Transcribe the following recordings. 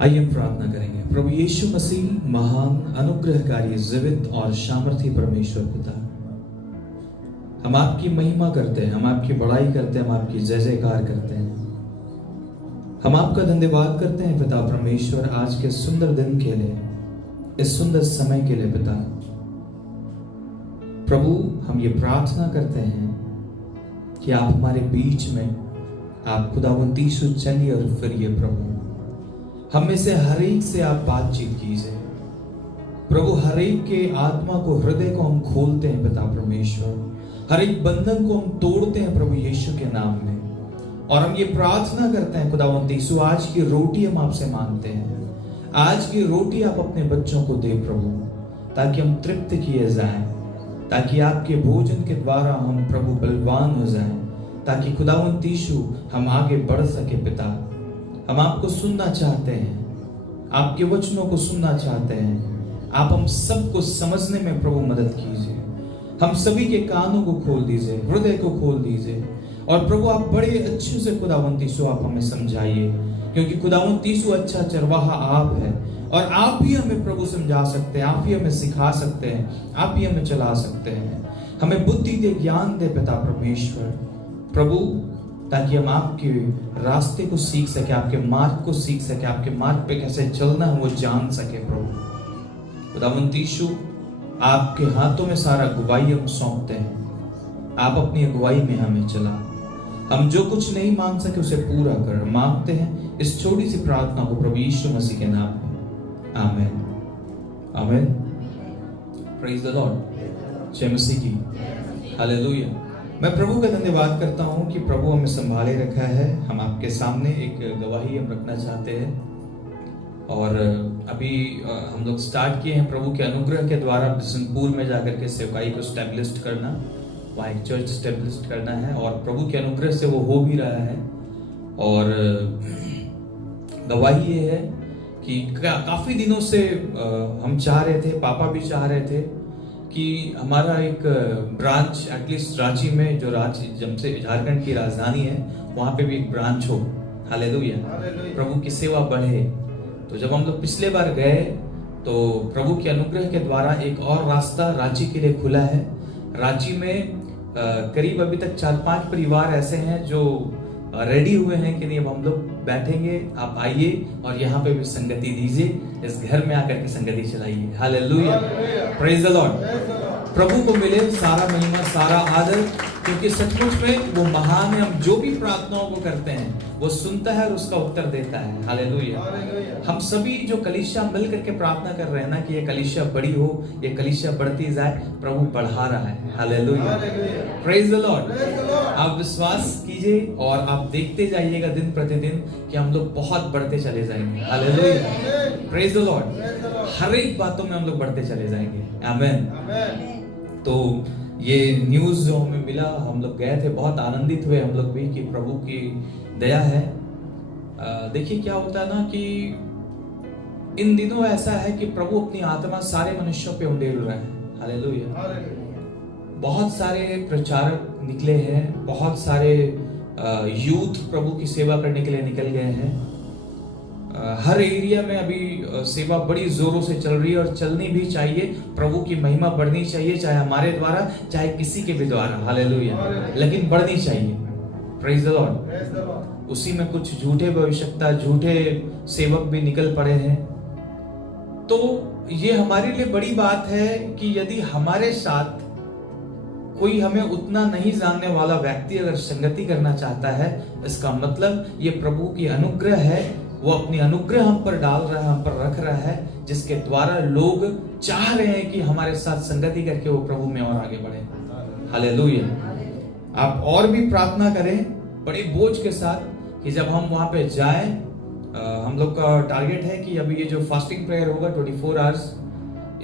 आइए हम प्रार्थना करेंगे। प्रभु यीशु मसीह महान अनुग्रहकारी जीवित और सामर्थी परमेश्वर पिता, हम आपकी महिमा करते हैं, हम आपकी बड़ाई करते हैं, हम आपकी जय जयकार करते हैं। हम आपका धन्यवाद करते हैं पिता परमेश्वर, आज के सुंदर दिन के लिए, इस सुंदर समय के लिए पिता। प्रभु हम ये प्रार्थना करते हैं कि आप हमारे बीच में आप खुदावंद यीशु चलिए और फिरिए। प्रभु हम में से हर एक से आप बातचीत कीजिए प्रभु। हर एक के आत्मा को, हृदय को हम खोलते हैं पिता परमेश्वर। हर एक बंधन को हम तोड़ते हैं प्रभु यीशु के नाम में। और हम ये प्रार्थना करते हैं खुदावंद यीशु, आज की रोटी हम आपसे मांगते हैं। आज की रोटी आप अपने बच्चों को दे प्रभु, ताकि हम तृप्त किए जाएं, ताकि आपके भोजन के द्वारा हम प्रभु बलवान हो जाएं, ताकि खुदावंद यीशु हम आगे बढ़ सके पिता। हम आपको सुनना चाहते हैं, आपके वचनों को सुनना चाहते हैं। आप हम सबको समझने में प्रभु मदद कीजिए। हम सभी के कानों को खोल दीजिए, हृदय को खोल दीजिए। और प्रभु आप बड़े अच्छे से खुदावंद यीशु आप हमें समझाइए, क्योंकि खुदावंद यीशु अच्छा चरवाहा आप है। और आप ही हमें प्रभु समझा सकते हैं, आप ही हमें सिखा सकते हैं, आप ही हमें चला सकते हैं। हमें बुद्धि दे, ज्ञान दे पिता परमेश्वर प्रभु, ताकि हम आपके रास्ते को सीख सके, आपके मार्ग को सीख सके, आपके मार्ग पे कैसे चलना है वो जान सके। प्रभु खुदावंद यीशु आपके हाथों में सारा अगुवाई हम सौंपते हैं। आप अपनी अगुवाई में हमें चला। हम जो कुछ नहीं मांग सके उसे पूरा कर मांगते हैं इस छोटी सी प्रार्थना को प्रभु यीशु मसीह के नाम में, आमीन आमीन। Praise the Lord. जय मसीह की, हालेलुया। मैं प्रभु का धन्यवाद करता हूं कि प्रभु हमें संभाले रखा है। हम आपके सामने एक गवाही हम रखना चाहते हैं। और अभी हम लोग स्टार्ट किए हैं प्रभु के अनुग्रह के द्वारा बिशनपुर में जाकर के सेवकाई को स्टैब्लिश करना, वहाँ एक चर्च स्टैब्लिश करना है। और प्रभु के अनुग्रह से वो हो भी रहा है। और गवाही ये है कि काफी दिनों से हम चाह रहे थे, पापा भी चाह रहे थे कि हमारा एक ब्रांच एटलीस्ट रांची में, जो रांची जमसे झारखंड की राजधानी है, वहाँ पे भी एक ब्रांच हो। हालेलुया। प्रभु की सेवा बढ़े। तो जब हम लोग पिछले बार गए तो प्रभु के अनुग्रह के द्वारा एक और रास्ता रांची के लिए खुला है। रांची में करीब अभी तक 4-5 परिवार ऐसे हैं जो रेडी हुए हैं कि नहीं अब हम लोग बैठेंगे, आप आइए और यहाँ पे भी संगति दीजिए, इस घर में आकर के संगति चलाइए। Hallelujah, praise the lord. प्रभु को मिले सारा महिमा, सारा आदर, क्योंकि सचमुच में वो महान है। हम जो भी प्रार्थनाओं को करते हैं वो सुनता है और उसका उत्तर देता है। हालेलुया। हम सभी जो कलीसिया मिल करके प्रार्थना कर रहे हैं ना कि ये कलीसिया बड़ी हो, ये कलीसिया बढ़ती जाए, प्रभु बढ़ा रहा है। Hallelujah, praise the Lord. आप विश्वास कीजिए और आप देखते जाइएगा दिन प्रतिदिन कि हम लोग बहुत बढ़ते चले जाएंगे। Hallelujah, praise the lord. हर एक बातों में हम लोग बढ़ते चले जाएंगे। आमीन। तो ये न्यूज़ जो हमें मिला, हम लोग गए थे, बहुत आनंदित हुए हम लोग भी कि प्रभु की दया है। देखिए क्या होता है ना कि इन दिनों ऐसा है कि प्रभु अपनी आत्मा सारे मनुष्यों पे उंडेल रहा है। हालेलुया। बहुत सारे प्रचारक निकले हैं, बहुत सारे यूथ प्रभु की सेवा करने के लिए निकल गए हैं। हर एरिया में अभी सेवा बड़ी जोरों से चल रही है और चलनी भी चाहिए। प्रभु की महिमा बढ़नी चाहिए, चाहे हमारे द्वारा, चाहे किसी के भी द्वारा। हालेलुया, लेकिन बढ़नी चाहिए। Praise the Lord. उसी में कुछ झूठे भविष्यवक्ता, झूठे सेवक भी निकल पड़े हैं। तो ये हमारे लिए बड़ी बात है कि यदि हमारे साथ कोई हमें उतना नहीं जानने वाला व्यक्ति अगर संगति करना चाहता है, इसका मतलब ये प्रभु की अनुग्रह है। वो अपनी अनुग्रह हम पर डाल रहा है, हम पर रख रहा है, जिसके द्वारा लोग चाह रहे हैं कि हमारे साथ संगति करके वो प्रभु में और आगे बढ़े। हालेलुया। आप और भी प्रार्थना करें बड़े बोझ के साथ कि जब हम वहां पे जाएं, हम लोग का टारगेट है कि अभी ये जो फास्टिंग प्रेयर होगा 24 आवर्स,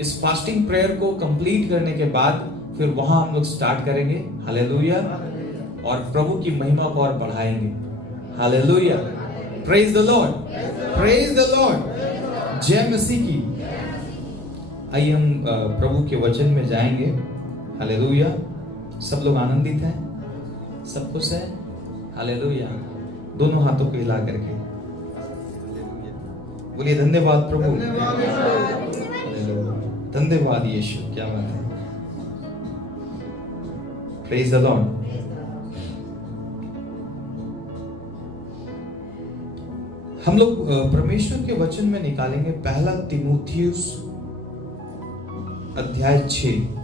इस फास्टिंग प्रेयर को कंप्लीट करने के बाद फिर वहां हम लोग स्टार्ट करेंगे। हालेलुया। और प्रभु की महिमा को और बढ़ाएंगे। Hallelujah, praise the Lord, praise the Lord. जय मसीह की। आइए हम प्रभु के वचन में जाएंगे। हालेलुया। सब लोग आनंदित हैं, सब खुश है। हालेलुया। दोनों हाथों को हिला करके बोलिए धन्यवाद प्रभु, धन्यवाद धन्यवाद यीशु, क्या बात है। Praise the Lord. हम लोग परमेश्वर के वचन में निकालेंगे पहला तीमुथियुस अध्याय 6।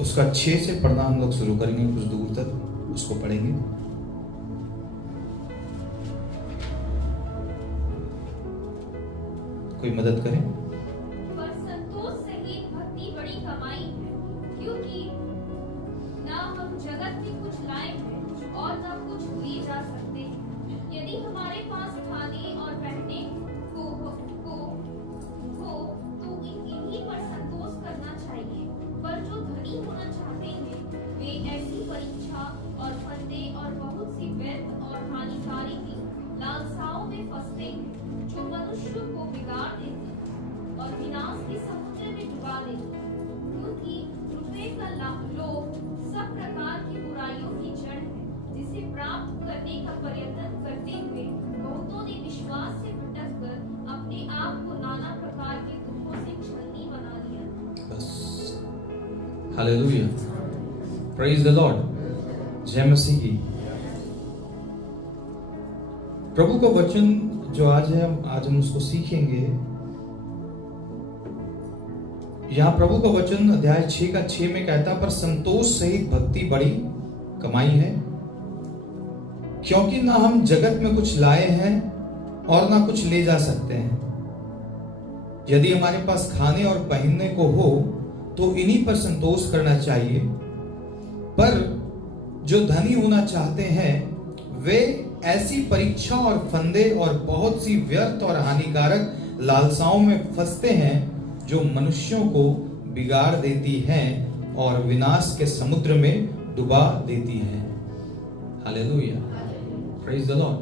उसका 6 से पढ़ना हम लोग शुरू करेंगे, कुछ दूर तक उसको पढ़ेंगे। कोई मदद करें। पर संतोष सहित भक्ति बड़ी कमाई है, क्योंकि ना हम जगत में कुछ लाए हैं और ना कुछ ले जा सकते हैं। यदि हमारे पास खाने और पहनने को हो तो इन्हीं पर संतोष करना चाहिए। पर जो धनी होना चाहते हैं वे ऐसी परीक्षा और फंदे और बहुत सी व्यर्थ और हानिकारी की लालसाओं में फंसते हैं, जो मनुष्य को बिगाड़ देती और विनाश के समुद्र में डुबा देती। क्योंकि रुपये का लोभ सब प्रकार की बुराइयों की जड़ है, जिसे प्राप्त करने का प्रयत्न करते हुए बहुतों ने विश्वास से भटककर अपने आप को नाना प्रकार के दुखों से छलनी बना लिया। बस, हालेलुया, प्रेज द लॉर्ड, जय मसीह की। प्रभु का वचन जो आज हम उसको सीखेंगे। यहां प्रभु का वचन अध्याय 6 का 6 में कहता है, पर संतोष सहित भक्ति बड़ी कमाई है, क्योंकि ना हम जगत में कुछ लाए हैं और ना कुछ ले जा सकते हैं। यदि हमारे पास खाने और पहनने को हो तो इन्हीं पर संतोष करना चाहिए। पर जो धनी होना चाहते हैं वे ऐसी परीक्षा और फंदे और बहुत सी व्यर्थ और हानिकारक लालसाओं में फंसते हैं, जो मनुष्यों को बिगाड़ देती हैं और विनाश के समुद्र में डुबा देती हैं। Hallelujah, praise the lord.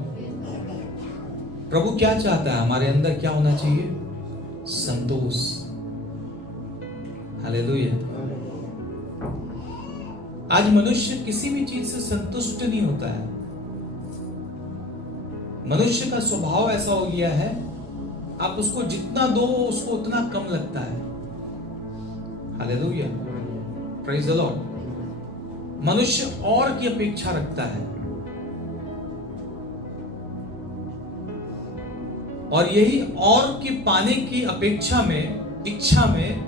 प्रभु क्या चाहता है? हमारे अंदर क्या होना चाहिए? संतोष। हालेलुया। आज मनुष्य किसी भी चीज से संतुष्ट नहीं होता है। मनुष्य का स्वभाव ऐसा हो गया है, आप उसको जितना दो उसको उतना कम लगता है। Hallelujah, praise the Lord. मनुष्य और की अपेक्षा रखता है, और यही और की पाने की अपेक्षा में, इच्छा में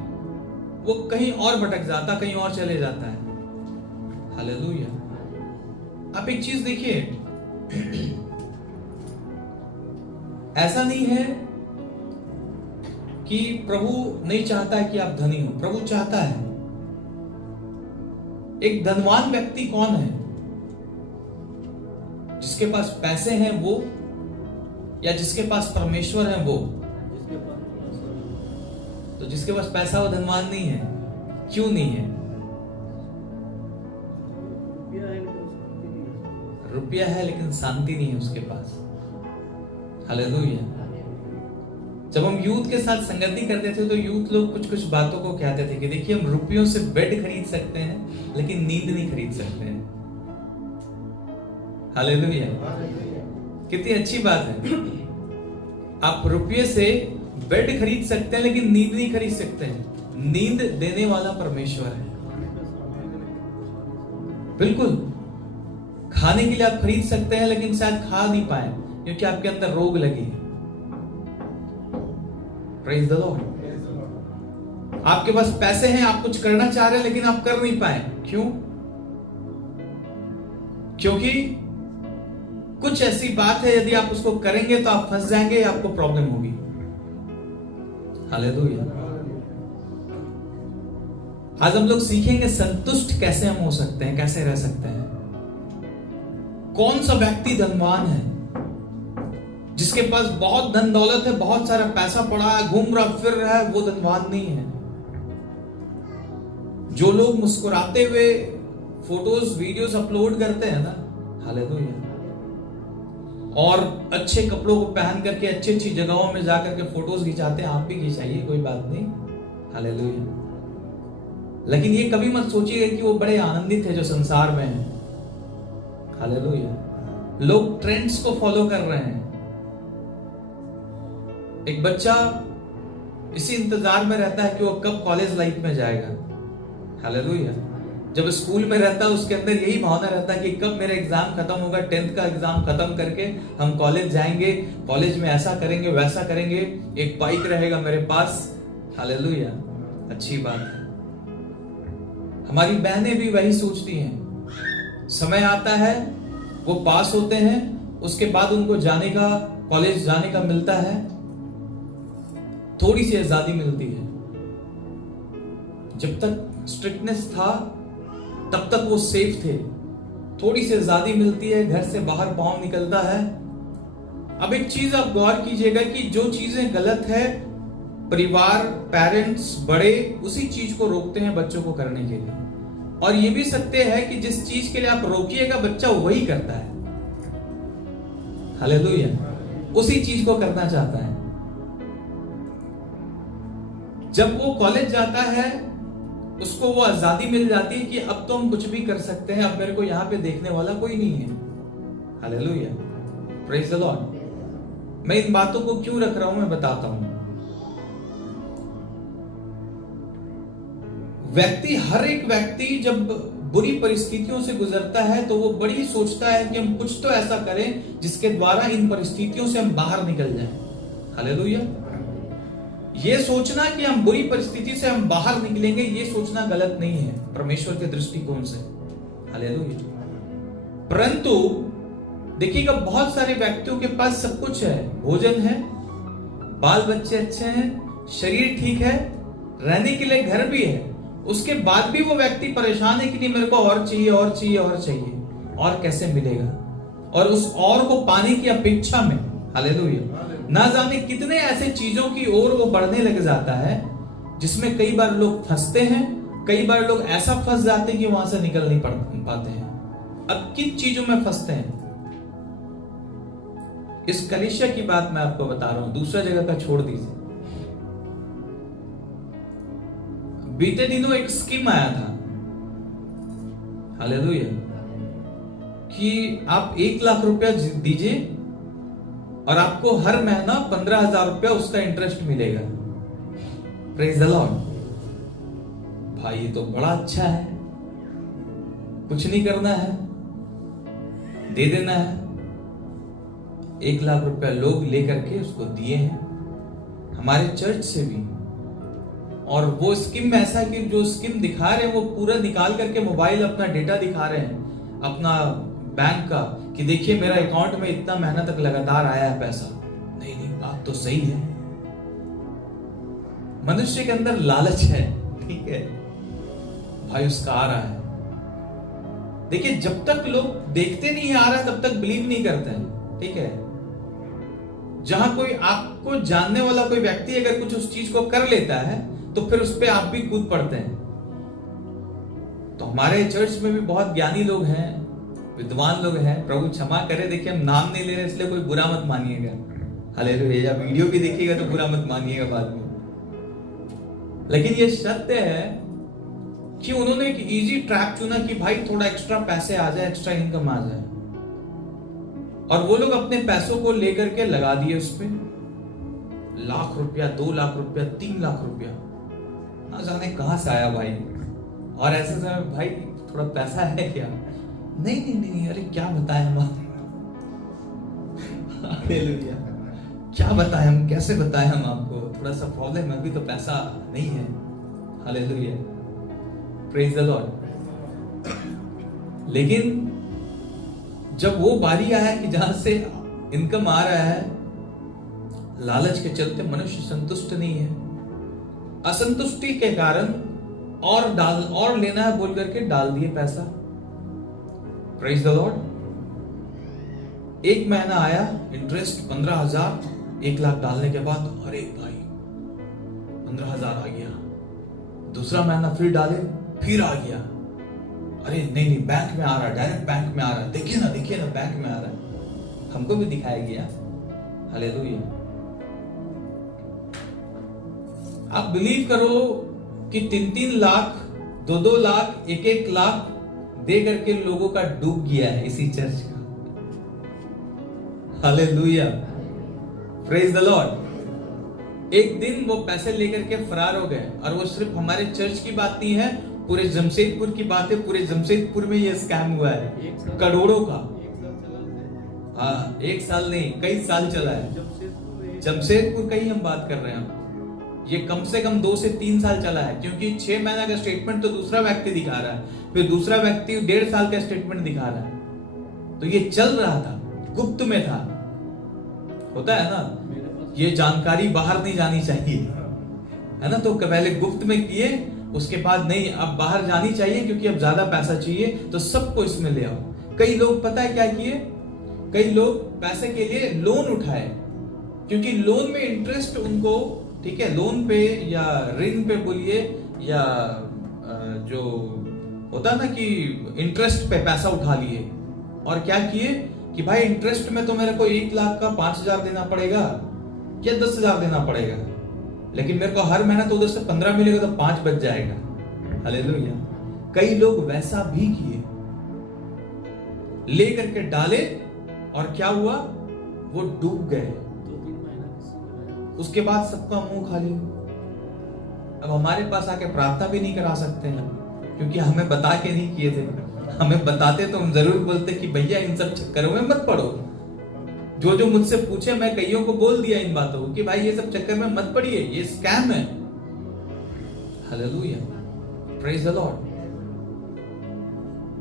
वो कहीं और भटक जाता, कहीं और चले जाता है। हालेलुया। आप एक चीज देखिए, ऐसा नहीं है कि प्रभु नहीं चाहता है कि आप धनी हो। प्रभु चाहता है। एक धनवान व्यक्ति कौन है? जिसके पास पैसे हैं वो, या जिसके पास परमेश्वर है वो? तो जिसके पास पैसा वो धनवान नहीं है। क्यों नहीं है? रुपया है लेकिन शांति नहीं है उसके पास। हालेलुया। जब हम यूथ के साथ संगति करते थे तो यूथ लोग कुछ कुछ बातों को कहते थे कि देखिए, हम रुपयों से बेड खरीद सकते हैं लेकिन नींद नहीं खरीद सकते हैं। हालेलुया। कितनी अच्छी बात है। आप रुपये से बेड खरीद सकते हैं लेकिन नींद नहीं खरीद सकते हैं। नींद देने वाला परमेश्वर है। बिल्कुल, खाने के लिए आप खरीद सकते हैं लेकिन शायद खा नहीं पाए क्योंकि आपके अंदर रोग लगी है। Praise the Lord. आपके पास पैसे हैं, आप कुछ करना चाह रहे हैं लेकिन आप कर नहीं पाए। क्यों? क्योंकि कुछ ऐसी बात है, यदि आप उसको करेंगे तो आप फंस जाएंगे, आपको प्रॉब्लम होगी। हालेलुया। आज हम लोग सीखेंगे संतुष्ट कैसे हम हो सकते हैं, कैसे रह सकते हैं। कौन सा व्यक्ति धनवान है? जिसके पास बहुत धन दौलत है, बहुत सारा पैसा पड़ा है, घूम रहा फिर रहा है, वो धनवान नहीं है। जो लोग मुस्कुराते हुए फोटोज वीडियोस अपलोड करते हैं ना, हालेलुया, और अच्छे कपड़ों को पहन करके अच्छी अच्छी जगहों में जाकर के फोटोज खिंचाते हैं, आप भी खिंचाइए, कोई बात नहीं, हालेलुया। लेकिन ये कभी मत सोचिएगा कि वो बड़े आनंदित है जो संसार में है, हालेलुया। लोग ट्रेंड्स को फॉलो कर रहे हैं। एक बच्चा इसी इंतजार में रहता है कि वो कब कॉलेज लाइफ में जाएगा, हालेलुया। जब स्कूल में रहता है उसके अंदर यही भावना रहता है कि कब मेरा एग्जाम खत्म होगा, 10th का एग्जाम खत्म करके हम कॉलेज जाएंगे, कॉलेज में ऐसा करेंगे वैसा करेंगे, एक बाइक रहेगा मेरे पास, हालेलुया। अच्छी बात है। हमारी बहनें भी वही सोचती हैं। समय आता है, वो पास होते हैं, उसके बाद उनको जाने का, कॉलेज जाने का मिलता है, थोड़ी सी आजादी मिलती है। जब तक स्ट्रिक्टनेस था तब तक वो सेफ थे, थोड़ी सी आजादी मिलती है, घर से बाहर पांव निकलता है। अब एक चीज आप गौर कीजिएगा कि जो चीजें गलत है, परिवार, पेरेंट्स, बड़े उसी चीज को रोकते हैं बच्चों को करने के लिए। और ये भी सत्य है कि जिस चीज के लिए आप रोकिएगा बच्चा वही करता है, हालेलुया, उसी चीज को करना चाहता है। जब वो कॉलेज जाता है उसको वो आजादी मिल जाती है कि अब तो हम कुछ भी कर सकते हैं, अब मेरे को यहां पे देखने वाला कोई नहीं है, हालेलुया, प्रेज द लॉर्ड। मैं इन बातों को क्यों रख रहा हूं मैं बताता हूं। हर एक व्यक्ति जब बुरी परिस्थितियों से गुजरता है तो वो बड़ी सोचता है कि हम कुछ तो ऐसा करें जिसके द्वारा इन परिस्थितियों से हम बाहर निकल जाएं, हालेलुया। ये सोचना कि हम बुरी परिस्थिति से हम बाहर निकलेंगे, ये सोचना गलत नहीं है परमेश्वर के दृष्टिकोण से, हालेलुया। परंतु देखिएगा बहुत सारे व्यक्तियों के पास सब कुछ है, भोजन है, बाल बच्चे अच्छे हैं, शरीर ठीक है, रहने के लिए घर भी है, उसके बाद भी वो व्यक्ति परेशान है कि नहीं मेरे को और चाहिए और चाहिए और चाहिए, और कैसे मिलेगा, और उस और को पाने की अपेक्षा में, हालेलुया, ना जाने कितने ऐसे चीजों की ओर वो बढ़ने लग जाता है जिसमें कई बार लोग फंसते हैं, कई बार लोग ऐसा फंस जाते हैं कि वहां से निकल नहीं पाते हैं। अब किन चीजों में फंसते हैं, इस कलीसिया की बात मैं आपको बता रहा हूं, दूसरा जगह का छोड़ दीजिए। बीते दिनों एक स्कीम आया था, हालेलुया, कि आप 1 लाख रुपया दीजिए और आपको हर महीना 15,000 रुपया उसका इंटरेस्ट मिलेगा, प्रेज द लॉर्ड। भाई ये तो बड़ा अच्छा है, कुछ नहीं करना है, दे देना है। 1 लाख रुपया लोग लेकर के उसको दिए हैं, हमारे चर्च से भी। और वो स्कीम ऐसा कि जो स्कीम दिखा रहे हैं वो पूरा निकाल करके मोबाइल अपना डेटा दिखा रहे हैं अपना बैंक का, कि देखिए मेरा अकाउंट में इतना महीना तक लगातार आया है पैसा। नहीं नहीं, बात तो सही है, मनुष्य के अंदर लालच है, ठीक है भाई, उसका आ रहा है। देखिए जब तक लोग देखते नहीं आ रहा तब तक बिलीव नहीं करते हैं, ठीक है। जहां कोई आपको जानने वाला कोई व्यक्ति अगर कुछ उस चीज को कर लेता है तो फिर उस पर आप भी कूद पड़ते हैं। तो हमारे चर्च में भी बहुत ज्ञानी लोग हैं, विद्वान लोग हैं, प्रभु क्षमा करे, देखिए हम नाम नहीं ले रहे इसलिए कोई बुरा मत मानिएगा, हालेलुया, या वीडियो भी देखिएगा तो बुरा मत मानिएगा बाद में। लेकिन ये सत्य है कि उन्होंने एक इजी ट्रैक चुना कि भाई थोड़ा एक्स्ट्रा पैसे आ जाए, एक्स्ट्रा इनकम आ जाए, और वो लोग अपने पैसों को लेकर के लगा दिए उस पे, 1 लाख रुपया, 2 लाख रुपया, 3 लाख रुपया, ना जाने कहां से आया भाई। और ऐसे समय भाई थोड़ा पैसा है क्या, नहीं नहीं नहीं, अरे क्या बताएं हम, हालेलुया, क्या बताएं हम, कैसे बताएं हम आपको, थोड़ा सा प्रॉब्लम है, अभी तो पैसा नहीं है, हालेलुया, प्रेज द लॉर्ड। लेकिन जब वो बारी आया कि जहां से इनकम आ रहा है, लालच के चलते मनुष्य संतुष्ट नहीं है, असंतुष्टि के कारण और लेना है बोल करके डाल दिए पैसा, प्रेज द लॉर्ड। एक महीना आया इंटरेस्ट 15,000, 1,00,000 डालने के बाद अरे भाई 15,000 आ गया। दूसरा महीना फिर डाले, फिर आ गया। अरे नहीं बैंक में आ रहा, डायरेक्ट बैंक में आ रहा, देखिए ना बैंक में आ रहा है। हमको भी दिखाया गया। हालेलुया। आप बिलीव करो कि 3-3 लाख, 2-2 लाख, 1-1 लाख दे करके लोगों का डूब गया है इसी चर्च का। Hallelujah, praise the Lord. एक दिन वो पैसे लेकर के फरार हो गए, और वो सिर्फ हमारे चर्च की बात नहीं है, पूरे जमशेदपुर की बात है। पूरे जमशेदपुर में ये स्कैम हुआ है करोड़ों का। हाँ, 1 साल नहीं, कई साल चला है। जमशेदपुर का ही हम बात कर रहे हैं। ये कम से कम 2 से 3 साल चला है, क्योंकि 6 महीना का स्टेटमेंट तो दूसरा व्यक्ति दिखा रहा है, फिर दूसरा व्यक्ति 1.5 साल का स्टेटमेंट दिखा रहा है। तो ये चल रहा था, गुप्त में था। होता है ना, ये जानकारी बाहर नहीं जानी चाहिए, है ना। तो पहले गुप्त में किए, उसके बाद नहीं, अब बाहर जानी चाहिए क्योंकि अब ज्यादा पैसा चाहिए, तो सबको इसमें ले आओ। कई लोग पता है क्या किए, कई लोग पैसे के लिए लोन उठाए, क्योंकि लोन में इंटरेस्ट उनको, ठीक है, लोन पे या ऋण पे बोलिए, या जो होता ना कि इंटरेस्ट पे पैसा उठा लिए, और क्या किए कि भाई इंटरेस्ट में तो मेरे को 1 लाख का 5,000 देना पड़ेगा या 10,000 देना पड़ेगा, लेकिन मेरे को हर महीना तो उधर से 15 मिलेगा, तो 5 बच जाएगा। हालेलुया। कई लोग वैसा भी किए, ले करके डाले, और क्या हुआ, वो डूब गए। उसके बाद सबका मुंह खाली। अब हमारे पास आके प्रार्थना भी नहीं करा सकते हैं, क्योंकि हमें बता के नहीं किए थे। हमें बताते तो हम जरूर बोलते कि भैया इन सब चक्करों में मत पड़ो। जो मुझसे पूछे, मैं कईयों को बोल दिया इन बातों को कि भाई ये सब चक्कर में मत पड़िए, ये स्कैम है। Hallelujah, praise the Lord.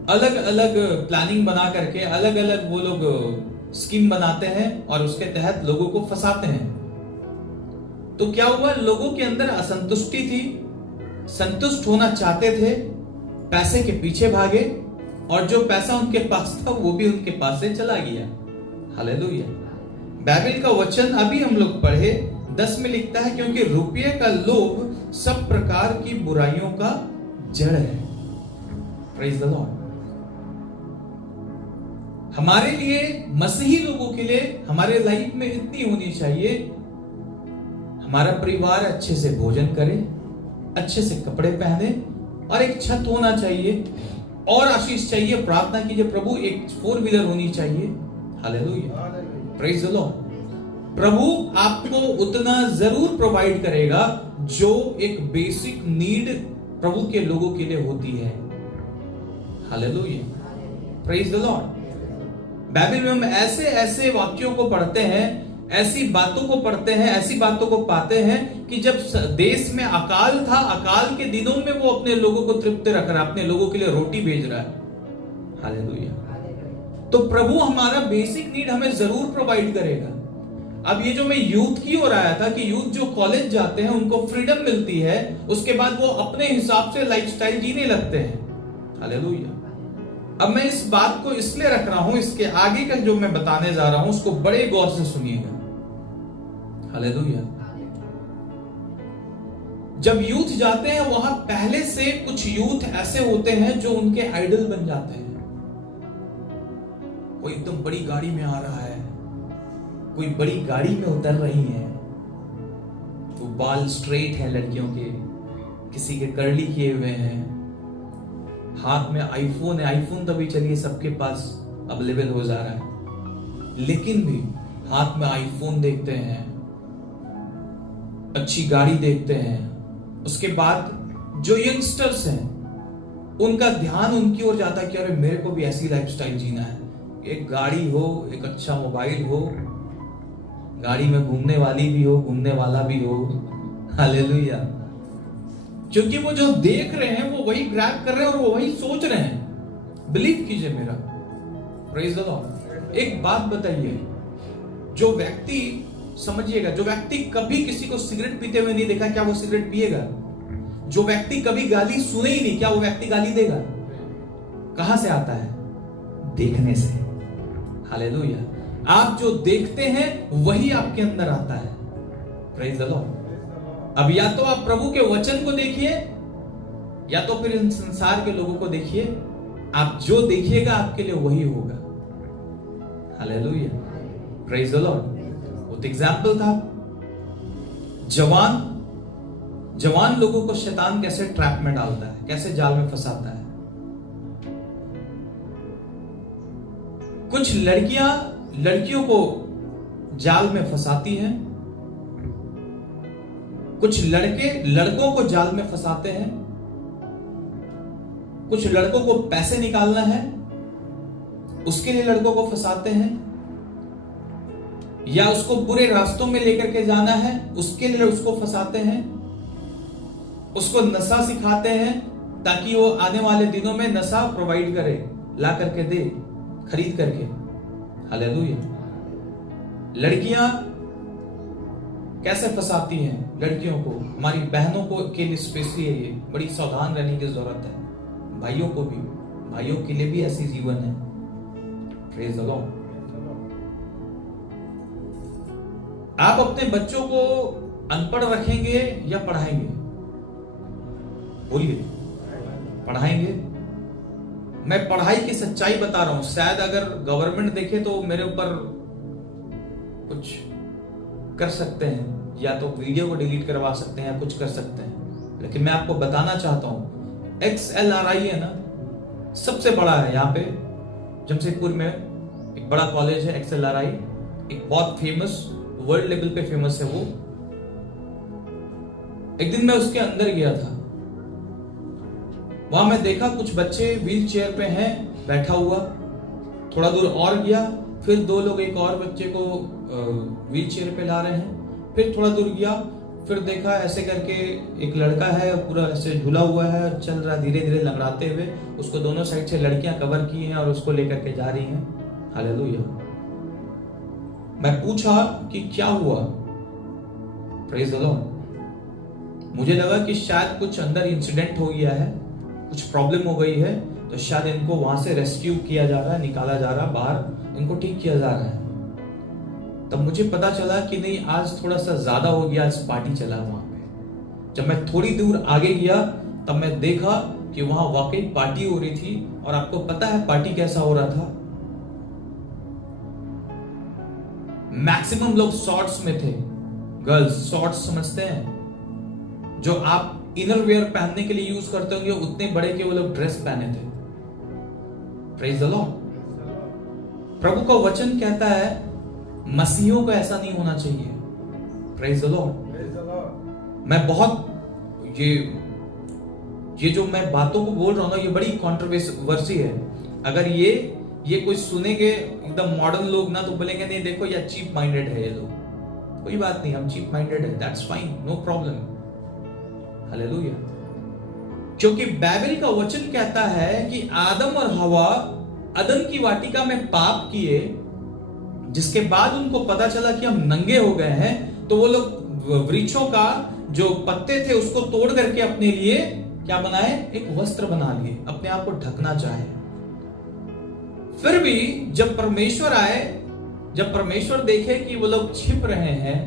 अलग अलग प्लानिंग बना करके अलग अलग वो लोग स्कीम बनाते हैं, और उसके तहत लोगों को फंसाते हैं। तो क्या हुआ, लोगों के अंदर असंतुष्टि थी, संतुष्ट होना चाहते थे, पैसे के पीछे भागे, और जो पैसा उनके पास था वो भी उनके पास से चला गया। हालेलुया। बाइबल का वचन अभी हम लोग पढ़े 10 में लिखता है, क्योंकि रुपये का लोभ सब प्रकार की बुराइयों का जड़ है। Praise the Lord. हमारे लिए, मसीही लोगों के लिए, हमारे लाइफ में इतनी होनी चाहिए, हमारा परिवार अच्छे से भोजन करे, अच्छे से कपड़े पहने, और एक छत होना चाहिए, और आशीष चाहिए। प्रार्थना कीजिए, प्रभु एक 4 व्हीलर होनी चाहिए। Hallelujah, praise the lord. प्रभु आपको उतना जरूर प्रोवाइड करेगा जो एक बेसिक नीड प्रभु के लोगों के लिए होती है। Hallelujah, praise the Lord. Bible में हम ऐसे ऐसे वाक्यों को पढ़ते हैं, ऐसी बातों को पढ़ते हैं, ऐसी बातों को पाते हैं कि जब देश में अकाल था, अकाल के दिनों में वो अपने लोगों को तृप्त रख रहा है, अपने लोगों के लिए रोटी भेज रहा है। हालेलुया। तो प्रभु हमारा बेसिक नीड हमें जरूर प्रोवाइड करेगा। अब ये जो मैं यूथ की ओर आया था कि यूथ जो कॉलेज जाते हैं उनको फ्रीडम मिलती है, उसके बाद वो अपने हिसाब से लाइफस्टाइल जीने लगते हैं। हालेलुया। अब मैं इस बात को इसलिए रख रहा हूं, इसके आगे का जो मैं बताने जा रहा हूं उसको बड़े गौर से सुनिएगा। हालेलुया। जब यूथ जाते हैं वहां पहले से कुछ यूथ ऐसे होते हैं जो उनके आइडल बन जाते हैं। कोई एकदम बड़ी गाड़ी में आ रहा है, कोई बड़ी गाड़ी में उतर रही है, तो बाल स्ट्रेट है लड़कियों के, किसी के कर्ली किए हुए हैं, हाथ में आईफोन है। आईफोन तो भी चलिए सबके पास अवेलेबल हो जा रहा है, लेकिन भी हाथ में आईफोन देखते हैं, अच्छी गाड़ी देखते हैं। उसके बाद जो यंगस्टर्स हैं उनका ध्यान उनकी ओर जाता है कि अरे मेरे को भी ऐसी लाइफस्टाइल जीना है, एक गाड़ी हो, एक अच्छा मोबाइल हो, गाड़ी में घूमने वाली भी हो, घूमने वाला भी हो। हालेलुया। क्योंकि वो जो देख रहे हैं वो वही ग्रैब कर रहे हैं और वो वही सोच रहे हैं। बिलीव कीजिए मेरा, प्रेज द लॉर्ड। एक बात बताइए, जो व्यक्ति, समझिएगा, जो व्यक्ति कभी किसी को सिगरेट पीते हुए नहीं देखा, क्या वो सिगरेट पिएगा? जो व्यक्ति कभी गाली सुने ही नहीं, क्या वो व्यक्ति गाली देगा? कहां से आता है? देखने से। हालेलुया। आप जो देखते हैं वही आपके अंदर आता है। Praise the Lord. अब या तो आप प्रभु के वचन को देखिए या तो फिर इन संसार के लोगों को देखिए। आप जो देखिएगा आपके लिए वही होगा। Hallelujah, praise the Lord. वो एग्जाम्पल था जवान लोगों को शैतान कैसे ट्रैप में डालता है, कैसे जाल में फंसाता है। कुछ लड़कियों को जाल में फंसाती हैं, कुछ लड़के लड़कों को जाल में फंसाते हैं, कुछ लड़कों को पैसे निकालना है उसके लिए लड़कों को फंसाते हैं, या उसको बुरे रास्तों में लेकर के जाना है उसके लिए उसको फंसाते हैं, उसको नशा सिखाते हैं ताकि वो आने वाले दिनों में नशा प्रोवाइड करे, ला करके दे, खरीद करके। हालेलुया। लड़कियां कैसे फंसाती हैं लड़कियों को, हमारी बहनों को के लिए स्पेशली है ये, बड़ी सावधान रहने की जरूरत है। भाइयों को भी, भाइयों के लिए भी ऐसी जीवन है। Praise the Lord. आप अपने बच्चों को अनपढ़ रखेंगे या पढ़ाएंगे? बोलिए, पढ़ाएंगे। मैं पढ़ाई की सच्चाई बता रहा हूं। शायद अगर गवर्नमेंट देखे तो मेरे ऊपर कुछ कर सकते हैं, या तो वीडियो को डिलीट करवा सकते हैं या कुछ कर सकते हैं, लेकिन मैं आपको बताना चाहता हूं XLRI है ना, सबसे बड़ा है यहाँ पे जमशेदपुर में, एक बड़ा कॉलेज है XLRI, एक बहुत फेमस, वर्ल्ड लेवल पे फेमस है वो। एक दिन मैं उसके अंदर गया था, वहां मैं देखा कुछ बच्चे व्हील चेयर पे हैं बैठा हुआ। थोड़ा दूर और गया, फिर दो लोग एक और बच्चे को व्हील चेयर पे ला रहे हैं। फिर थोड़ा दूर गया, फिर देखा ऐसे करके एक लड़का है पूरा ऐसे झूला हुआ है, चल रहा धीरे धीरे लंगड़ाते हुए, उसको दोनों साइड से लड़कियां कवर की हैं और उसको लेकर के जा रही हैं। हालेलुया। मैं पूछा कि क्या हुआ? Praise the Lord. मुझे लगा कि शायद कुछ अंदर इंसिडेंट हो गया है, कुछ प्रॉब्लम हो गई है, तो शायद इनको वहां से रेस्क्यू किया जा रहा है, निकाला जा रहा है बाहर, इनको ठीक किया जा रहा है। तब मुझे पता चला कि नहीं, आज थोड़ा सा ज्यादा हो गया, आज पार्टी चला वहां पे। जब मैं थोड़ी दूर आगे गया तब मैं देखा कि वहां वाकई पार्टी हो रही थी। और आपको पता है पार्टी कैसा हो रहा था? मैक्सिमम लोग शॉर्ट्स में थे। गर्ल्स शॉर्ट्स समझते हैं, जो आप इनर वेयर पहनने के लिए यूज करते होंगे, उतने बड़े के वो लोग ड्रेस पहने थे। Praise the lord. प्रभु का वचन कहता है मसीहों को ऐसा नहीं होना चाहिए। Praise the Lord. मैं बहुत ये जो मैं बातों को बोल रहा हूं ना, ये बड़ी कंट्रोवर्सी है। अगर ये कोई सुनेंगे एकदम मॉडर्न लोग ना, तो बोलेंगे नहीं देखो ये चीप माइंडेड है ये लोग। कोई बात नहीं, हम चीप माइंडेड है, that's fine, no problem. Hallelujah. क्योंकि बाइबल का वचन कहता है कि आदम और हवा अदन की वाटिका में पाप किए, जिसके बाद उनको पता चला कि हम नंगे हो गए हैं, तो वो लोग वृक्षों का जो पत्ते थे उसको तोड़ करके अपने लिए क्या बनाए? एक वस्त्र बना लिए, अपने आप को ढकना चाहे। फिर भी जब परमेश्वर आए, जब परमेश्वर देखे कि वो लोग छिप रहे हैं,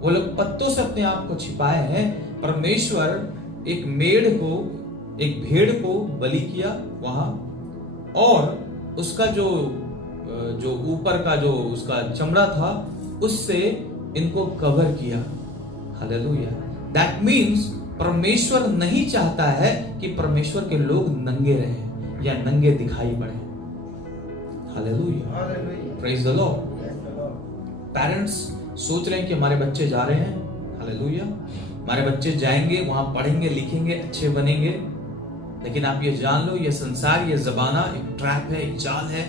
वो लोग पत्तों से अपने आप को छिपाए हैं, परमेश्वर एक एक भेड़ को बलि किया वहां, और उसका जो ऊपर का जो उसका चमड़ा था उससे इनको कवर किया। हालेलुया। दैट मीन्स परमेश्वर नहीं चाहता है कि परमेश्वर के लोग नंगे रहें या नंगे दिखाई पड़े। Hallelujah, praise the Lord. Parents सोच रहे हैं कि हमारे बच्चे जा रहे हैं, हालेलुया, हमारे बच्चे जाएंगे वहां पढ़ेंगे लिखेंगे अच्छे बनेंगे, लेकिन आप ये जान लो ये संसार, ये जमाना एक ट्रैप है, एक जाल है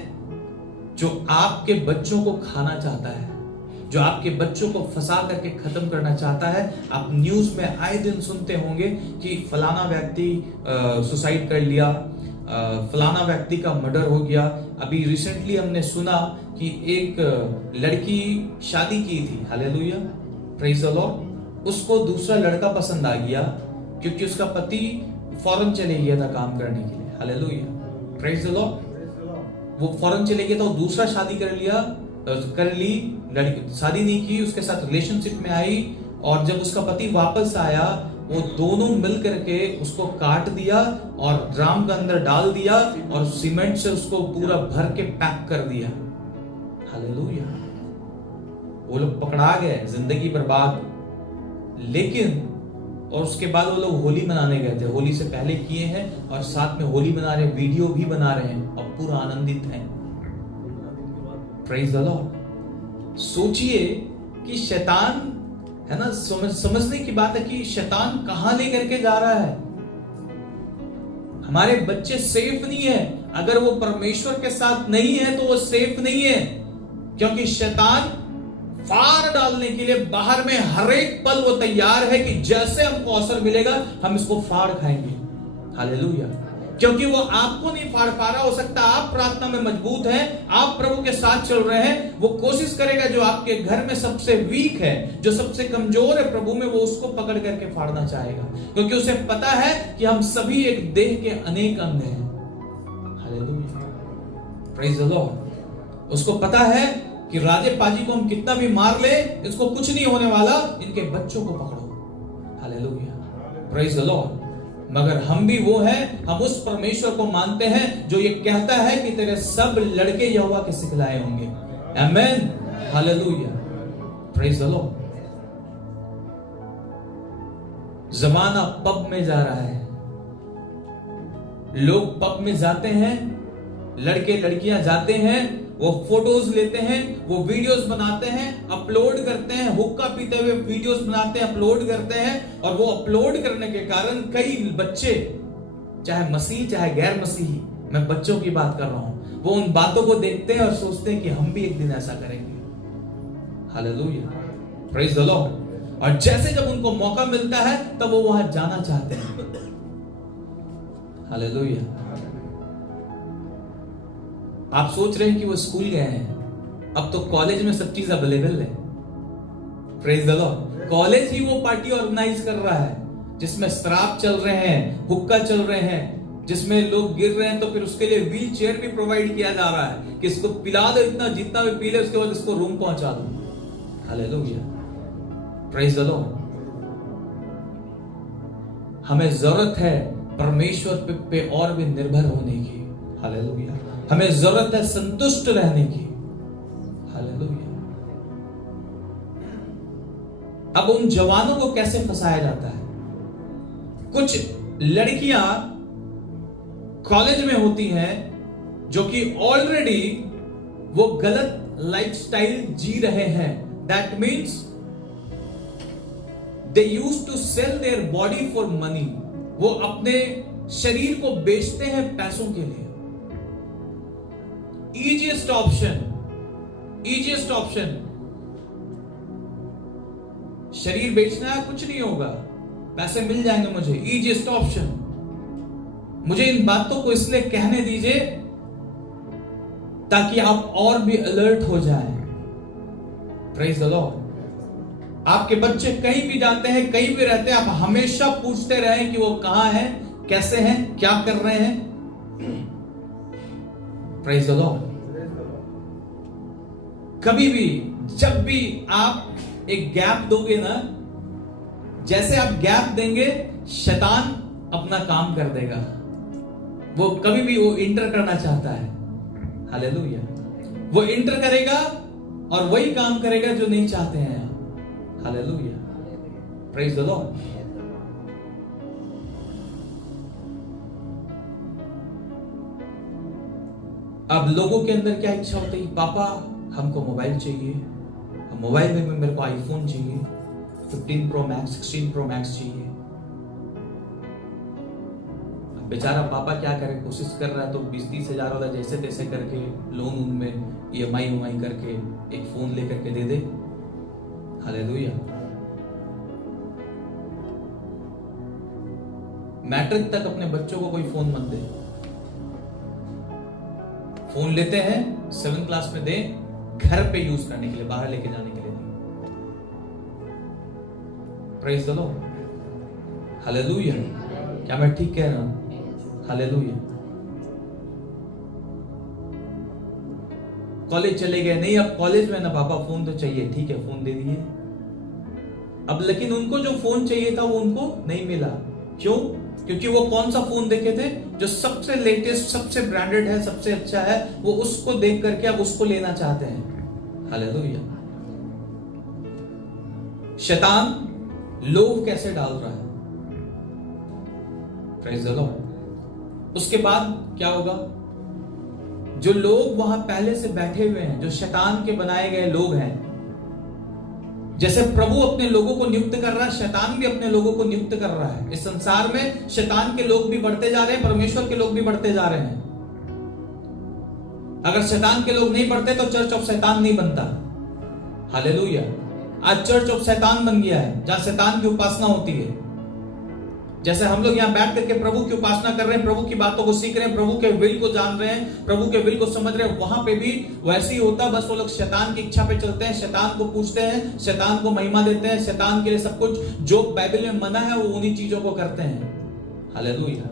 जो आपके बच्चों को खाना चाहता है, जो आपके बच्चों को फंसा करके खत्म करना चाहता है। आप न्यूज में आए दिन सुनते होंगे कि फलाना व्यक्ति सुसाइड कर लिया, फलाना व्यक्ति का मर्डर हो गया। अभी रिसेंटली हमने सुना कि एक लड़की शादी की थी, हालेलुया, प्रेज द लॉर्ड, उसको दूसरा लड़का पसंद आ गया क्योंकि उसका पति फॉरेन चले गया था काम करने के लिए, हालेलुया, प्रेज द लॉर्ड। वो फॉरेन चले गया था, दूसरा शादी कर लिया, कर ली, लड़की शादी नहीं की, उसके साथ रिलेशनशिप में आई, और जब उसका पति वापस आया वो दोनों मिल करके उसको काट दिया और ड्राम के अंदर डाल दिया और सीमेंट से उसको पूरा भर के पैक कर दिया। हालेलुया। वो लोग पकड़ा गए, जिंदगी बर्बाद। लेकिन और उसके बाद वो लोग होली मनाने गए थे, होली से पहले किए हैं और साथ में होली मना रहे, वीडियो भी बना रहे हैं और पूरा आनंदित हैं। Praise the Lord. सोचिए कि शैतान, है ना, समझने की बात है कि शैतान कहां लेकर के जा रहा है। हमारे बच्चे सेफ नहीं है, अगर वो परमेश्वर के साथ नहीं है तो वो सेफ नहीं है, क्योंकि शैतान फाड़ डालने के लिए बाहर में हर एक पल वो तैयार है कि जैसे हमको अवसर मिलेगा हम इसको फाड़ खाएंगे। हालेलुया। क्योंकि वो आपको नहीं फाड़ पा रहा, हो सकता है आप प्रार्थना में मजबूत हैं, आप प्रभु के साथ चल रहे हैं, वो कोशिश करेगा जो आपके घर में सबसे वीक है, जो सबसे कमजोर है प्रभु में, वो उसको पकड़ करके फाड़ना चाहेगा, क्योंकि उसे पता है कि हम सभी एक देह के अनेक अंग हैं। हालेलुया। Praise the Lord. उसको पता है कि राजे पाजी को हम कितना भी मार ले, इसको कुछ नहीं होने वाला, इनके बच्चों को पकड़ो। हालेलुया। Praise the Lord. मगर हम भी वो हैं, हम उस परमेश्वर को मानते हैं जो ये कहता है कि तेरे सब लड़के यहोवा के सिखलाए होंगे। आमेन। हालेलुया। Praise the Lord. जमाना पब में जा रहा है, लोग पब में जाते हैं, लड़के लड़कियां जाते हैं, वो फोटोज लेते हैं, वो वीडियोस बनाते हैं, अपलोड करते हैं, हुक्का पीते हुए वीडियोस बनाते हैं, अपलोड करते हैं, और वो अपलोड करने के कारण कई बच्चे, चाहे मसीही चाहे गैर मसीही, मैं बच्चों की बात कर रहा हूं, वो उन बातों को देखते हैं और सोचते हैं कि हम भी एक दिन ऐसा करेंगे। हालेलुया। Praise the Lord. और जैसे जब उनको मौका मिलता है तब वो वहां जाना चाहते हैं। हालेलुया। आप सोच रहे हैं कि वो स्कूल गए हैं, अब तो कॉलेज में सब चीज अवेलेबल है। Praise the Lord. कॉलेज ही वो पार्टी ऑर्गेनाइज कर रहा है जिसमें शराब चल रहे हैं, हुक्का चल रहे हैं, जिसमें लोग गिर रहे हैं तो फिर उसके लिए व्हील चेयर भी प्रोवाइड किया जा रहा है कि इसको पिला दो, इतना जितना भी पी ले, उसके बाद इसको रूम पहुंचा दो। हालेलुया। Praise the Lord. हमें जरूरत है परमेश्वर पे और भी निर्भर होने की। हालेलुया। हमें जरूरत है संतुष्ट रहने की। हालेलुया। अब उन जवानों को कैसे फंसाया जाता है? कुछ लड़कियां कॉलेज में होती हैं जो कि ऑलरेडी वो गलत लाइफस्टाइल जी रहे हैं। That means they use to sell their body for money. वो अपने शरीर को बेचते हैं पैसों के लिए। इजीएस्ट ऑप्शन, इजीएस्ट ऑप्शन, शरीर बेचना है, कुछ नहीं होगा, पैसे मिल जाएंगे मुझे, इजीएस्ट ऑप्शन। मुझे इन बातों को इसलिए कहने दीजिए ताकि आप और भी अलर्ट हो जाएं। Praise the Lord. आपके बच्चे कहीं भी जाते हैं, कहीं भी रहते हैं, आप हमेशा पूछते रहें कि वो कहां हैं, कैसे हैं, क्या कर रहे हैं। Praise the Lord. कभी भी जब भी आप एक गैप दोगे ना, जैसे आप गैप देंगे शैतान अपना काम कर देगा। वो कभी भी वो इंटर करना चाहता है। हालेलुया। वो इंटर करेगा और वही काम करेगा जो नहीं चाहते हैं आप। हालेलुया। Praise the Lord. अब लोगों के अंदर क्या इच्छा होती है? पापा हमको मोबाइल चाहिए, मोबाइल में मेरे को आईफोन चाहिए, 15 प्रो मैक्स, 16 प्रो मैक्स चाहिए। बेचारा पापा क्या करे, कोशिश कर रहा है तो 20-30 हजार वाला जैसे तैसे करके लोन उनमें EMI करके एक फोन लेकर के दे दे। हालेलुया। मैट्रिक तक अपने बच्चों को कोई फोन मत दे। फोन लेते हैं 7th क्लास में दे, घर पे यूज करने के लिए, बाहर लेके जाने के लिए नहीं। Praise the lord. हालेलुया। क्या मैं ठीक कह रहा हूं? हालेलुया। कॉलेज चले गए, नहीं अब कॉलेज में ना पापा फोन तो चाहिए, ठीक है फोन दे दिए। अब लेकिन उनको जो फोन चाहिए था वो उनको नहीं मिला। क्यों? क्योंकि वो कौन सा फोन देखे थे? जो सबसे लेटेस्ट, सबसे ब्रांडेड है, सबसे अच्छा है, वो उसको देख करके अब उसको लेना चाहते हैं। हालेलुया। शैतान लोभ कैसे डाल रहा है? Praise the Lord. उसके बाद क्या होगा? जो लोग वहां पहले से बैठे हुए हैं, जो शैतान के बनाए गए लोग हैं, जैसे प्रभु अपने लोगों को नियुक्त कर रहा है, शैतान भी अपने लोगों को नियुक्त कर रहा है। इस संसार में शैतान के लोग भी बढ़ते जा रहे हैं, परमेश्वर के लोग भी बढ़ते जा रहे हैं। अगर शैतान के लोग नहीं बढ़ते तो चर्च ऑफ शैतान नहीं बनता। हालेलुया। आज चर्च ऑफ शैतान बन गया है, जहां शैतान की उपासना होती है। जैसे हम लोग यहां बैठ करके प्रभु की उपासना कर रहे हैं, प्रभु की बातों को सीख रहे हैं, प्रभु के विल को जान रहे हैं, प्रभु के विल को समझ रहे हैं, वहां पे भी वैसे ही होता। बस वो लोग शैतान की इच्छा पे चलते हैं, शैतान को पूछते हैं, शैतान को महिमा देते हैं, शैतान के लिए सब कुछ जो बाइबल में मना है वो उन्हीं चीजों को करते हैं। Hallelujah,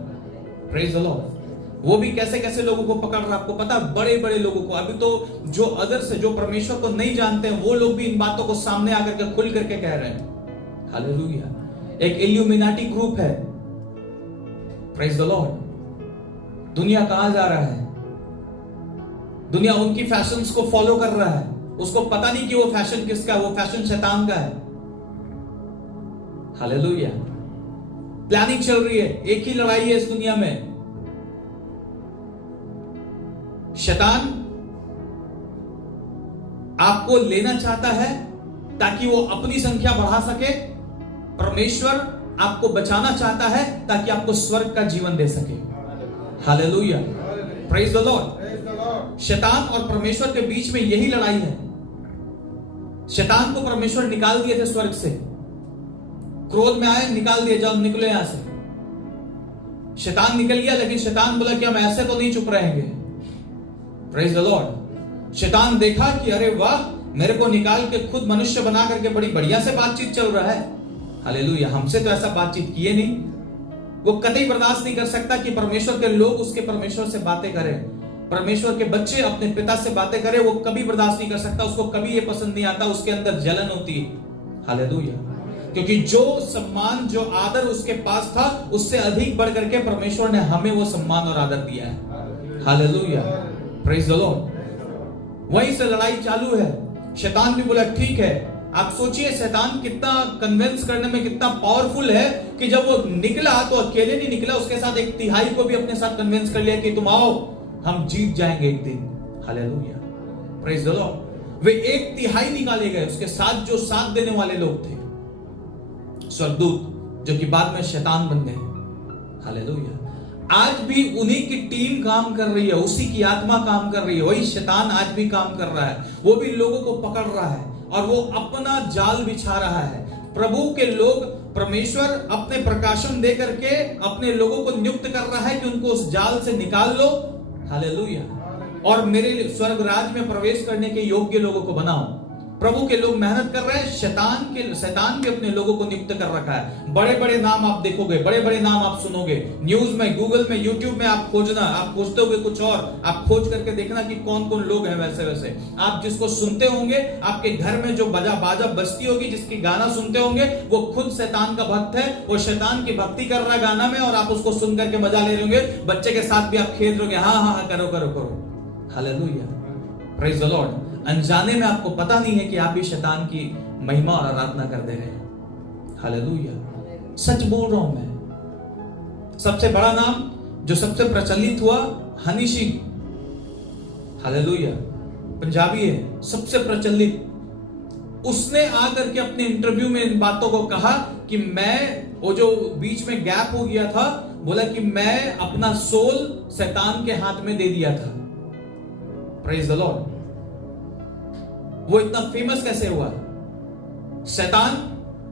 praise the Lord. वो भी कैसे कैसे लोगों को पकड़ रहा है आपको पता? बड़े बड़े लोगों को। अभी तो जो अदर्स है, जो परमेश्वर को नहीं जानते हैं, वो लोग भी इन बातों को सामने आकर के खुल करके कह रहे हैं। हालेलुया। एक इल्यूमिनाटी ग्रुप है। Praise the Lord. दुनिया कहां जा रहा है? दुनिया उनकी फैशंस को फॉलो कर रहा है। उसको पता नहीं कि वो फैशन किसका है, वो फैशन शैतान का है। हालेलुया। प्लानिंग चल रही है, एक ही लड़ाई है इस दुनिया में। शैतान आपको लेना चाहता है ताकि वो अपनी संख्या बढ़ा सके। परमेश्वर आपको बचाना चाहता है ताकि आपको स्वर्ग का जीवन दे सके। Hallelujah, praise the Lord. शैतान और परमेश्वर के बीच में यही लड़ाई है। शैतान को परमेश्वर निकाल दिए थे स्वर्ग से, क्रोध में आए, निकाल दिए, जाओ निकलो यहां से। शैतान निकल गया, लेकिन शैतान बोला कि हम ऐसे तो नहीं चुप रहेंगे। Praise the Lord. शैतान देखा कि अरे वाह, मेरे को निकाल के खुद मनुष्य बना करके बड़ी बढ़िया से बातचीत चल रहा है। हालेलुया। हमसे तो ऐसा बातचीत किए नहीं। वो कतई बर्दाश्त नहीं कर सकता कि परमेश्वर के लोग उसके परमेश्वर से बातें करें, परमेश्वर के बच्चे अपने पिता से बातें करें। वो कभी बर्दाश्त नहीं कर सकता, उसको कभी ये पसंद नहीं आता, उसके अंदर जलन होती है। हालेलुया। क्योंकि जो सम्मान, जो आदर उसके पास था, उससे अधिक बढ़ करके परमेश्वर ने हमें वो सम्मान और आदर दिया है। Hallelujah, praise the Lord. वहीं से लड़ाई चालू है। शैतान भी बोला ठीक है। आप सोचिए शैतान कितना कन्विंस करने में कितना पावरफुल है कि जब वो निकला तो अकेले नहीं निकला, उसके साथ एक तिहाई को भी अपने साथ कन्विंस कर लिया कि तुम आओ, हम जीत जाएंगे एक दिन। Hallelujah, praise the lord. वे एक तिहाई निकाले गए, उसके साथ जो साथ देने वाले लोग थे, स्वर्गदूत, जो कि बाद में शैतान बन गए। हालेलुया। आज भी उन्हीं की टीम काम कर रही है, उसी की आत्मा काम कर रही है। वही शैतान आज भी काम कर रहा है। वो भी लोगों को पकड़ रहा है और वो अपना जाल बिछा रहा है। प्रभु के लोग, परमेश्वर अपने प्रकाशन दे करके अपने लोगों को नियुक्त कर रहा है कि उनको उस जाल से निकाल लो। हालेलुया। और मेरे स्वर्ग राज में प्रवेश करने के योग्य लोगों को बनाओ। प्रभु के लोग मेहनत कर रहे हैं। शैतान भी अपने लोगों को नियुक्त कर रखा है। बड़े बड़े नाम आप देखोगे, बड़े बड़े नाम आप सुनोगे न्यूज में, गूगल में, यूट्यूब में। आप खोजना, आप खोजते होगे कुछ और, आप खोज करके देखना कि कौन कौन लोग हैं वैसे वैसे। आप जिसको सुनते होंगे, आपके घर में जो बाजा बजती होगी, जिसकी गाना सुनते होंगे, वो खुद शैतान का भक्त है। वो शैतान की भक्ति कर रहा है गाना में, और आप उसको सुन करके मजा ले रहे होंगे। बच्चे के साथ भी आप खेल रहे होंगे, हाँ हाँ करो करो करो। Hallelujah, praise the Lord. अनजाने में आपको पता नहीं है कि आप भी शैतान की महिमा और आराधना कर दे रहे हैं। हालेलुया, सच बोल रहा हूं मैं। सबसे बड़ा नाम जो सबसे प्रचलित हुआ, हनी सिंह। हालेलुया, पंजाबी है, सबसे प्रचलित। उसने आकर के अपने इंटरव्यू में इन बातों को कहा कि मैं, वो जो बीच में गैप हो गया था, बोला कि मैं अपना सोल शैतान के हाथ में दे दिया था। Praise the Lord. वो इतना फेमस कैसे हुआ? शैतान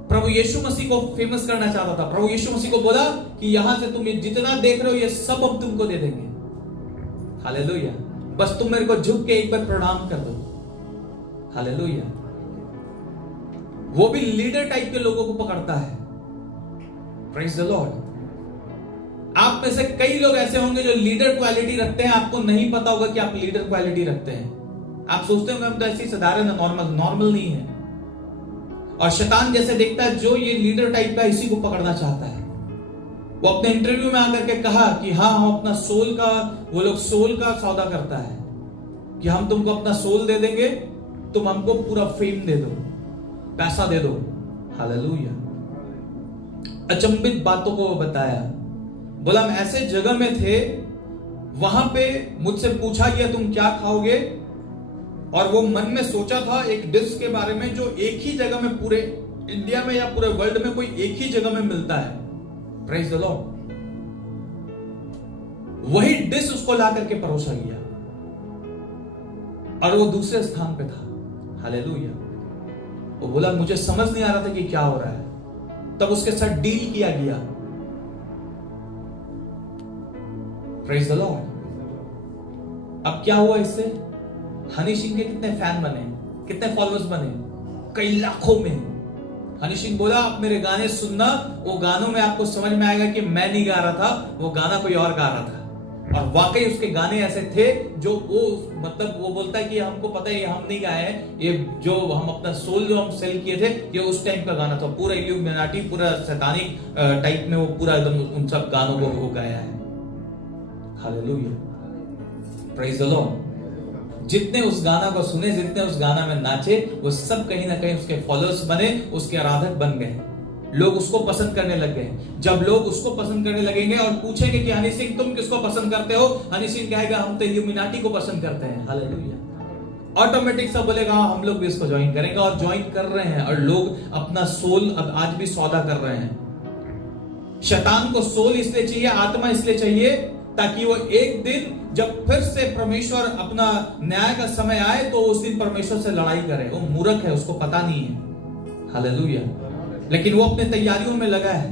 प्रभु यीशु मसीह को फेमस करना चाहता था। प्रभु यीशु मसीह को बोला कि यहां से तुम जितना देख रहे हो ये सब अब तुमको दे देंगे। हालेलुया, बस तुम मेरे को झुक के एक बार प्रणाम कर दो। हालेलुया। वो भी लीडर टाइप के लोगों को पकड़ता है। Praise the Lord. आप में से कई लोग ऐसे होंगे जो लीडर क्वालिटी रखते हैं, आपको नहीं पता होगा कि आप लीडर क्वालिटी रखते हैं। आप सोचते होंगे हम तो ऐसे ही साधारण है, नॉर्मल नहीं है। और शैतान जैसे देखता है जो ये लीडर टाइप का इसी को पकड़ना चाहता है। वो अपने इंटरव्यू में आकर के कहा कि हाँ हम अपना सोल का, वो लोग सोल का सौदा करता है कि हम तुमको अपना सोल दे देंगे, तुम हमको पूरा फेम दे दो, पैसा दे दो। हालेलुया। अचंभित बातों को बताया, बोला हम ऐसे जगह में थे, वहां पे मुझसे पूछा गया तुम क्या खाओगे, और वो मन में सोचा था एक डिश के बारे में जो एक ही जगह में पूरे इंडिया में या पूरे वर्ल्ड में कोई एक ही जगह में मिलता है। Praise the Lord. वही डिश उसको ला करके परोसा गया और वो दूसरे स्थान पे था। हालेलुया। वो बोला मुझे समझ नहीं आ रहा था कि क्या हो रहा है, तब उसके साथ डील किया गया। Praise the Lord. अब क्या हुआ इससे? हनी सिंह के कितने फैन बने, कितने फॉलोअर्स बने, कई लाखों में। हनी सिंह बोला आप मेरे गाने सुनना, वो गानों में आपको समझ में आएगा कि मैं नहीं गा रहा था, वो गाना कोई और गा रहा था। और वाकई उसके गाने ऐसे थे जो वो मतलब वो बोलता है कि हमको पता है ये हम नहीं गाए हैं, ये जो हम अपना सोल जो हम सेल किए थे ये उस टाइम का गाना था। पूरा इल्यूमिनाटी, पूरा सैतानिक टाइप में वो पूरा एकदम उन सब गानों को वो गाया है। हालेलुया। Praise the Lord. जितने उस गाना को सुने, जितने उस गाना में नाचे, वो सब कहीं ना कहीं उसके फॉलोअर्स बने, उसके आराधक बन गए। लोग उसको पसंद करने लग गए। जब लोग उसको पसंद करने लगेंगे और पूछेंगे कि हनी सिंह तुम किसको पसंद करते हो, हनी सिंह कहेगा हम तो इल्यूमिनाटी को पसंद करते हैं। हालेलुया। ऑटोमेटिक सब बोलेगा हाँ हम लोग भी इसको ज्वाइन करेंगे, और ज्वाइन कर रहे हैं। और लोग अपना सोल अब आज भी सौदा कर रहे हैं। शैतान को सोल इसलिए चाहिए, आत्मा इसलिए चाहिए ताकि वो एक दिन जब फिर से परमेश्वर अपना न्याय का समय आए तो उस दिन परमेश्वर से लड़ाई करे। वो मूर्ख है, उसको पता नहीं है। हालेलुया। लेकिन वो अपने तैयारियों में लगा है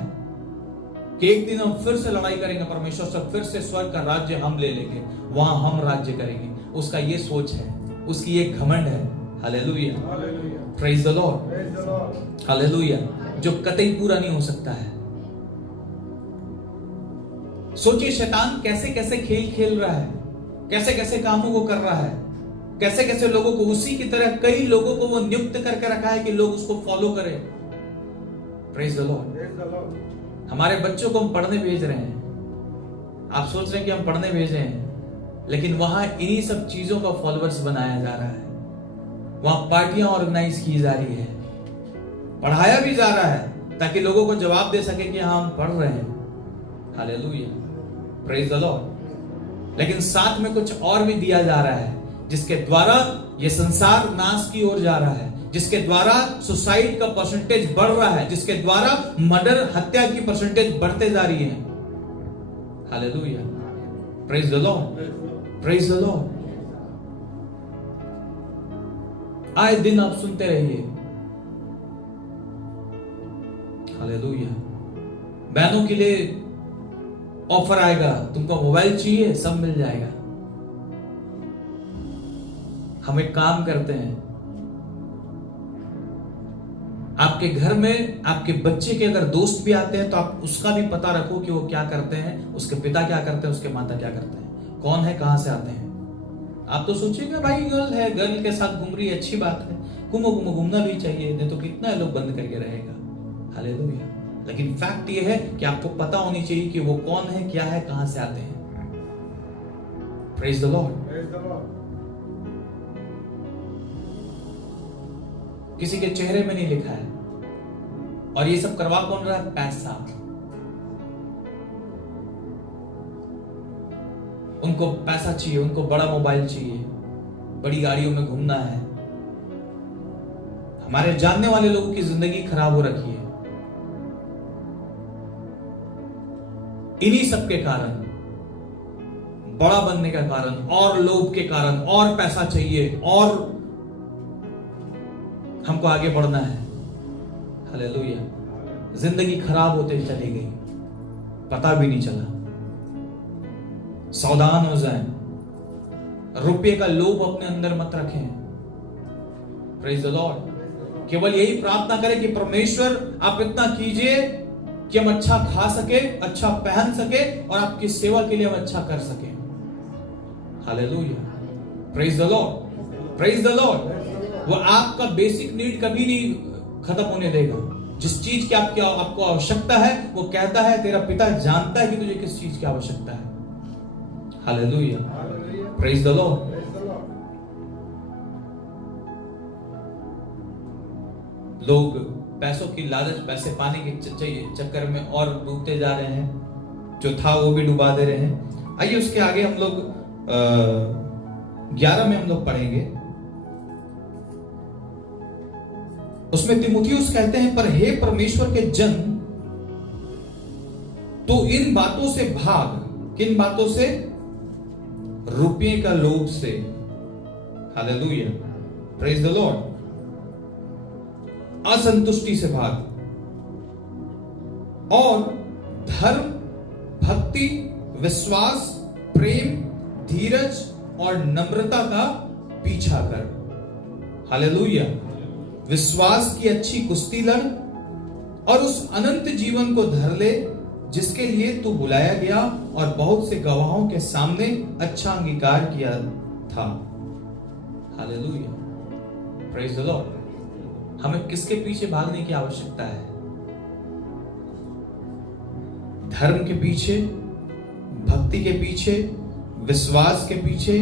कि एक दिन हम फिर से लड़ाई करेंगे परमेश्वर से, फिर से स्वर्ग का राज्य हम ले लेंगे, वहां हम राज्य करेंगे। उसका ये सोच है, उसकी ये घमंड है। Hallelujah. Praise the lord. Hallelujah. जो कतई पूरा नहीं हो सकता है। सोचिए शैतान कैसे कैसे खेल खेल रहा है, कैसे कैसे कामों को कर रहा है, कैसे कैसे लोगों को, उसी की तरह कई लोगों को वो नियुक्त करके रखा है कि लोग उसको फॉलो करें। Praise the Lord. हमारे बच्चों को हम पढ़ने भेज रहे हैं। आप सोच रहे हैं कि हम पढ़ने भेज रहे हैं, लेकिन वहां इन्हीं सब चीजों का फॉलोअर्स बनाया जा रहा है। वहां पार्टियां ऑर्गेनाइज की जा रही है, पढ़ाया भी जा रहा है ताकि लोगों को जवाब दे सके कि हाँ हम पढ़ रहे हैं। हालेलुया। Praise the Lord. लेकिन साथ में कुछ और भी दिया जा रहा है जिसके द्वारा ये संसार नाश की ओर जा रहा है, जिसके द्वारा सुसाइड का परसेंटेज बढ़ रहा है, जिसके द्वारा मर्डर, हत्या की परसेंटेज बढ़ते जा रही है। Hallelujah. Praise the Lord. Praise the Lord. आए दिन आप सुनते रहिए। हालेलुया। बहनों के लिए ऑफर आएगा, तुमको मोबाइल चाहिए सब मिल जाएगा। हम एक काम करते हैं, आपके घर में आपके बच्चे के अगर दोस्त भी आते हैं तो आप उसका भी पता रखो कि वो क्या करते हैं, उसके पिता क्या करते हैं, उसके माता क्या करते हैं, कौन है, कहां से आते हैं। आप तो सोचिएगा भाई गर्ल है, गर्ल के साथ घूम रही है, अच्छी बात है, घूमना भी चाहिए, नहीं तो कितना लोग बंद करके रहेगा। हालेलुया। लेकिन फैक्ट ये है कि आपको पता होनी चाहिए कि वो कौन है, क्या है, कहां से आते हैं। Praise the Lord. किसी के चेहरे में नहीं लिखा है। और ये सब करवा कौन रहा है? पैसा। उनको पैसा चाहिए, उनको बड़ा मोबाइल चाहिए, बड़ी गाड़ियों में घूमना है। हमारे जानने वाले लोगों की जिंदगी खराब हो रखी है इन्हीं सब के कारण, बड़ा बनने का कारण, और लोभ के कारण, और पैसा चाहिए, और हमको आगे बढ़ना है। हालेलुया। जिंदगी खराब होते चली गई, पता भी नहीं चला। सावधान हो जाएं, रुपये का लोभ अपने अंदर मत रखें। Praise the Lord. केवल यही प्रार्थना करें कि परमेश्वर आप इतना कीजिए कि हम अच्छा खा सके, अच्छा पहन सके, और आपकी सेवा के लिए हम अच्छा कर सके। Hallelujah. Praise the Lord. Praise the Lord. वो आपका बेसिक नीड कभी नहीं खत्म होने देगा। जिस चीज की आपको आवश्यकता है, वो कहता है तेरा पिता जानता है कि तुझे किस चीज की आवश्यकता है। Hallelujah, praise the Lord. लोग पैसों की लालच, पैसे पाने के चक्कर में और डूबते जा रहे हैं, जो था वो भी डुबा दे रहे हैं। आइए उसके आगे हम लोग 11 में हम लोग पढ़ेंगे। उसमें तीमुथियुस कहते हैं, पर हे परमेश्वर के जन, तो इन बातों से भाग। किन बातों से? रुपये का लोभ से। Hallelujah, praise the lord. असंतुष्टि से भाग और धर्म, भक्ति, विश्वास, प्रेम, धीरज और नम्रता का पीछा कर। हालेलुया। विश्वास की अच्छी कुश्ती लड़ और उस अनंत जीवन को धर ले जिसके लिए तू बुलाया गया और बहुत से गवाहों के सामने अच्छा अंगीकार किया था। Hallelujah, praise the Lord. हमें किसके पीछे भागने की आवश्यकता है? धर्म के पीछे, भक्ति के पीछे, विश्वास के पीछे,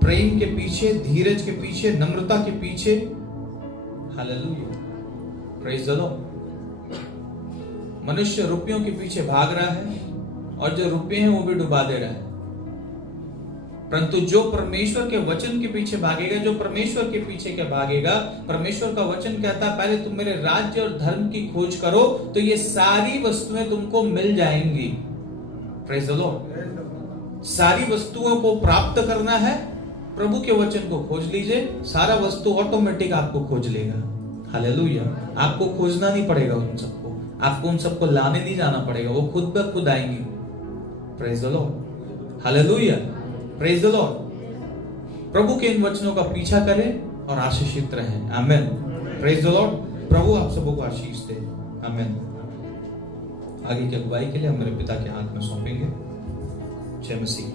प्रेम के पीछे, धीरज के पीछे, नम्रता के पीछे। Hallelujah, praise the Lord. मनुष्य रुपयों के पीछे भाग रहा है और जो रुपये हैं वो भी डुबा दे रहा है। परंतु जो परमेश्वर के वचन के पीछे भागेगा, जो परमेश्वर के पीछे क्या भागेगा, परमेश्वर का वचन कहता है पहले तुम मेरे राज्य और धर्म की खोज करो तो ये सारी वस्तुएं तुमको मिल जाएंगी। Praise the Lord. सारी वस्तुओं को प्राप्त करना है, प्रभु के वचन को खोज लीजिए, सारा वस्तु ऑटोमेटिक आपको खोज लेगा। हालेलुया। आपको खोजना नहीं पड़ेगा उन सबको, आपको उन सबको लाने नहीं जाना पड़ेगा, वो खुद ब खुद आएंगी। Praise the lord. Hallelujah, praise the lord. प्रभु के इन वचनों का पीछा करें और आशीषित रहें। Amen, praise the lord. प्रभु आप सबों को आशीष दे। आमेन। आगे की अगुवाई के लिए हम मेरे पिता के हाथ में सौंपेंगे। जय मसीह।